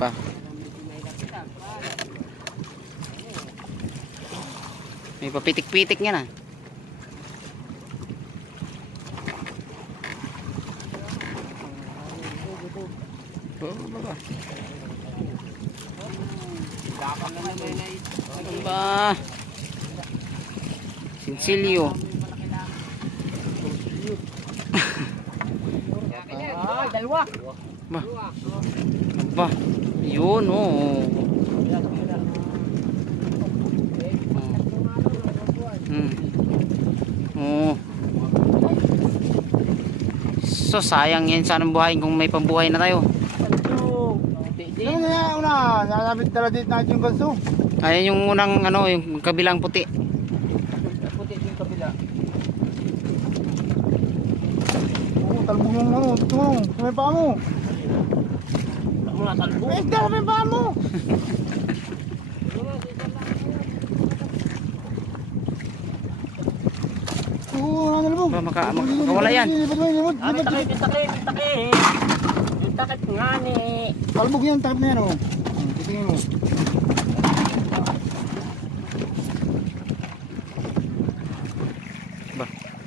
Pa. May papitik-pitik nga na. Ba. Sinsilyo. Dalawa. Ba. Ba. Yun oh. Oh. So sayang yan, sanang buhayin kung may pambuhay na tayo. Ano nga una? Nalapit tala dito natin yung ganso. Ayan yung unang ano, yung kabilang puti. Puti yung kabila. Oo, talbog yung ano, ito. May paa mo. Talbog na talbog. Eh, dala may paa mo. Oo, ano mo? Ba, makawala yan. Yung takip nga ni. Talbog yan, takip na yan oh. Titingin mo.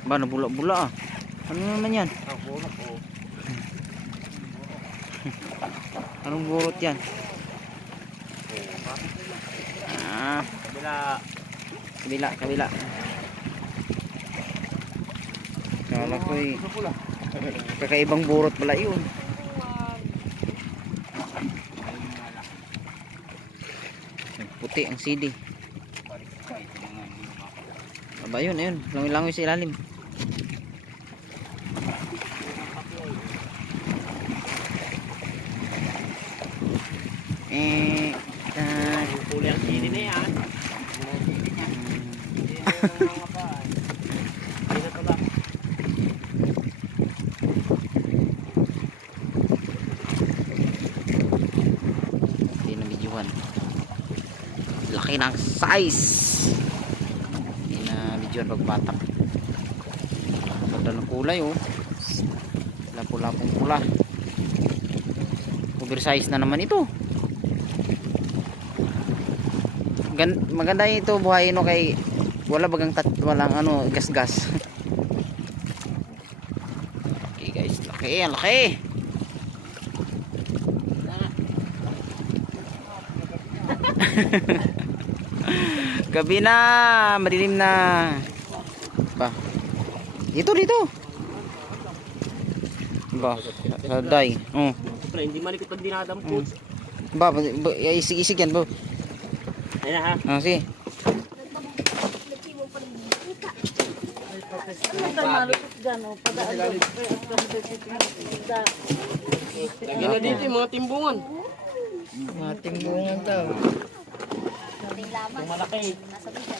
Ba, nabula-bula ah. Ano naman yan? Anong burot yan? Ah, kabila. Kala ko eh, kakaibang burot pala yun. Puti ang CD. Aba yun, ayun. Langoy-langoy sa ilalim. Kulay ang sili na yan. Hindi na videohan. Laki ng size. Hindi na videohan pagbatak. Ganda ng kulay oh. Lapo-lapong pula. Oversize na naman ito. Maganda ito buhayin no, kay wala bagang walang ano gas-gas. Okay guys, laki, ang laki. Gabi na, madilim na. Pa. Dito. Ba, saday. Oh. Hindi malikot pag dinadampot. Ba, isig yan, ba. Ayan ha. Ah, sige. Lagyan na dito yung mga timbungan. Mga timbungan daw. Malaki. Nasa bisa.